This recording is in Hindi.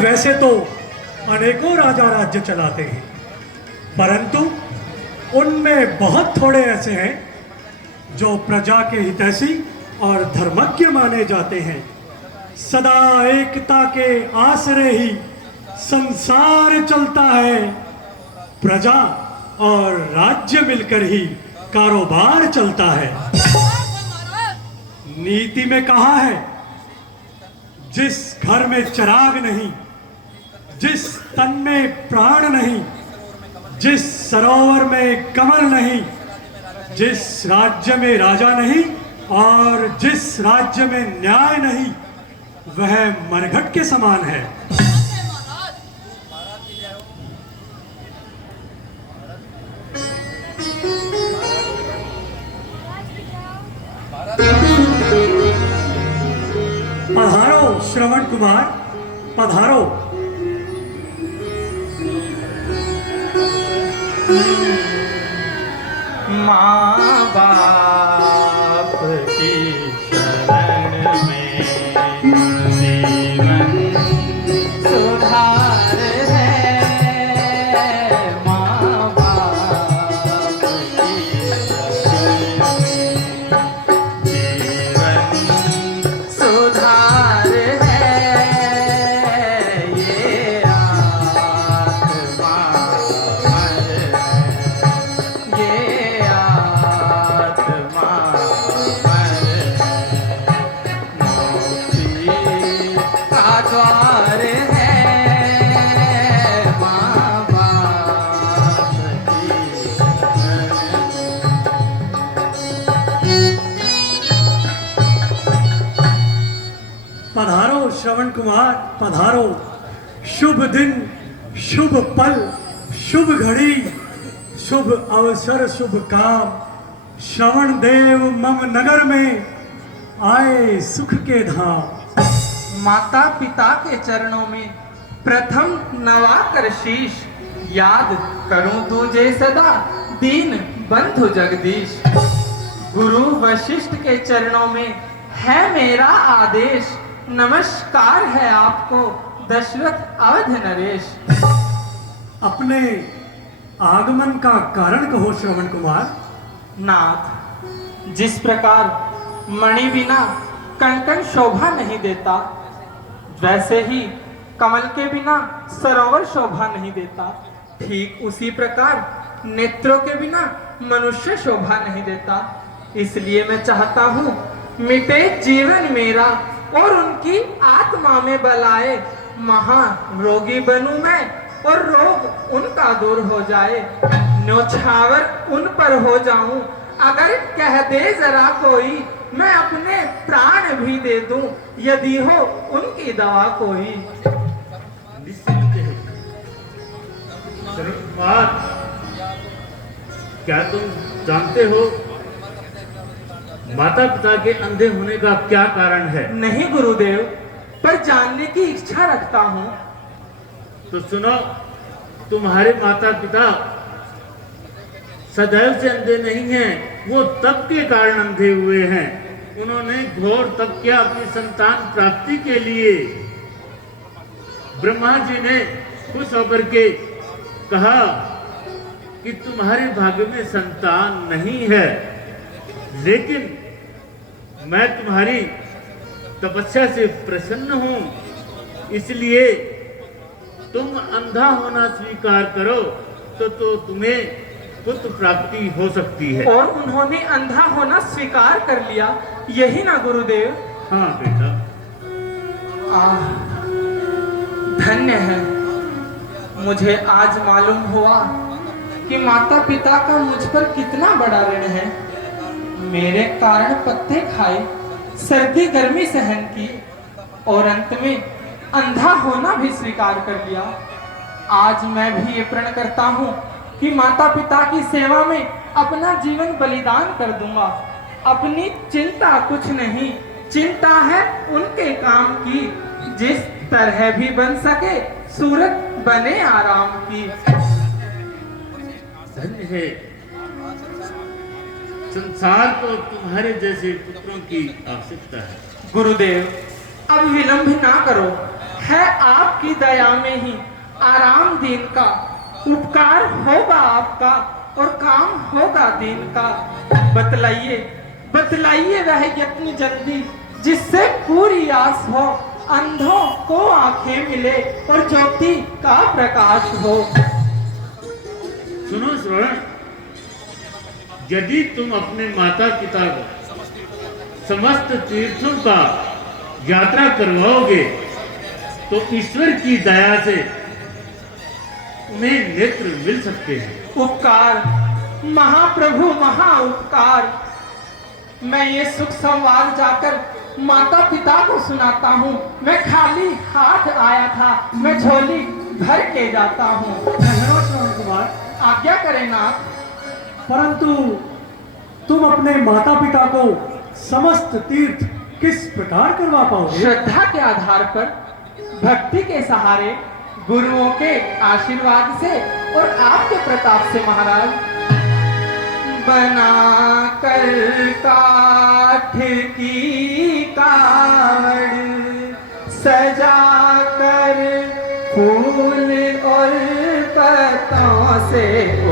वैसे तो अनेकों राजा राज्य चलाते हैं, परंतु उनमें बहुत थोड़े ऐसे हैं जो प्रजा के हितैषी और धर्मज्ञ माने जाते हैं। सदा एकता के आसरे ही संसार चलता है, प्रजा और राज्य मिलकर ही कारोबार चलता है। नीति में कहा है, जिस घर में चिराग नहीं, जिस तन में प्राण नहीं, जिस सरोवर में कमल नहीं, जिस राज्य में राजा नहीं और जिस राज्य में न्याय नहीं, वह मरघट के समान है। पधारो श्रवण कुमार, पधारो। माँ बाप की शरण में जीवन सुधार है। माँ बाप की शरण में जीवन सुधार है। ये आत्मा मर है, ये आत्मा मर है। मुक्ति का द्वार है, माँ बाप की शरण में। पधारो श्रवण कुमार, पधारो। शुभ दिन, शुभ पल, शुभ घड़ी, शुभ अवसर, शुभ काम। श्रवण देव मम नगर में आए सुख के धाम। माता पिता के चरणों में प्रथम नवा कर शीश, याद करूं तुझे सदा दीन बंधु जगदीश। गुरु वशिष्ठ के चरणों में है मेरा आदेश, नमस्कार है आपको दशरथ अवध नरेश। अपने आगमन का कारण कहो श्रवण कुमार। नाथ, जिस प्रकार मणि बिना कंकण शोभा नहीं देता, वैसे ही कमल के बिना सरोवर शोभा नहीं देता। ठीक उसी प्रकार नेत्रों के बिना मनुष्य शोभा नहीं देता। इसलिए मैं चाहता हूँ मिटे जीवन मेरा और उनकी आत्मा में बल आए। महारोगी बनूं मैं और रोग उनका दूर हो जाए। न्योछावर उन पर हो जाऊं, अगर कह दे जरा कोई, मैं अपने प्राण भी दे दूं यदि हो उनकी दवा कोई। कुमार, क्या तुम जानते हो माता पिता के अंधे होने का क्या कारण है? नहीं गुरुदेव, पर जानने की इच्छा रखता हूँ। तो सुनो, तुम्हारे माता पिता सदैव से अंधे नहीं हैं, वो तप के कारण अंधे हुए हैं। उन्होंने घोर तप किया अपनी संतान प्राप्ति के लिए। ब्रह्मा जी ने खुश होकर के कहा कि तुम्हारे भाग्य में संतान नहीं है, लेकिन मैं तुम्हारी तपस्या से प्रसन्न हूं, इसलिए तुम अंधा होना स्वीकार करो तो तुम्हें पुत्र प्राप्ति हो सकती है। और उन्होंने अंधा होना स्वीकार कर लिया, यही ना गुरुदेव? हाँ बेटा। धन्य है, मुझे आज मालूम हुआ कि माता पिता का मुझ पर कितना बड़ा ऋण है। मेरे कारण पत्ते खाए, सर्दी गर्मी सहन की और अंत में अंधा होना भी स्वीकार कर लिया। आज मैं भी ये प्रण करता हूँ कि माता पिता की सेवा में अपना जीवन बलिदान कर दूंगा। अपनी चिंता कुछ नहीं, चिंता है उनके काम की, जिस तरह भी बन सके सूरत बने आराम की। धन्य है, संसार को तुम्हारे जैसे पुत्रों की आवश्यकता है। गुरुदेव, अब विलंब ना करो, है आपकी दया में ही आराम दिन का, उपकार होगा आपका और काम होगा दिन का। बतलाइए बतलाइए वह यत्न जल्दी, जिससे पूरी आस हो, अंधों को आंखें मिले और ज्योति का प्रकाश हो। सुनो श्रवण, यदि तुम अपने माता पिता को समस्त तीर्थों का यात्रा करवाओगे तो ईश्वर की दया से उन्हें नेत्र मिल सकते हैं। उपकार महाप्रभु, महा उपकार। मैं ये सुख संवाद जाकर माता पिता को सुनाता हूँ। मैं खाली हाथ आया था, मैं झोली भर के जाता हूँ। धन्यवाद श्रवण कुमार। आज्ञा करें नाथ। परंतु तुम अपने माता पिता को समस्त तीर्थ किस प्रकार करवा पाओगे? श्रद्धा के आधार पर, भक्ति के सहारे, गुरुओं के आशीर्वाद से और आपके प्रताप से महाराज। बना कर काठ की कावड़, सजा कर फूल और पत्तों से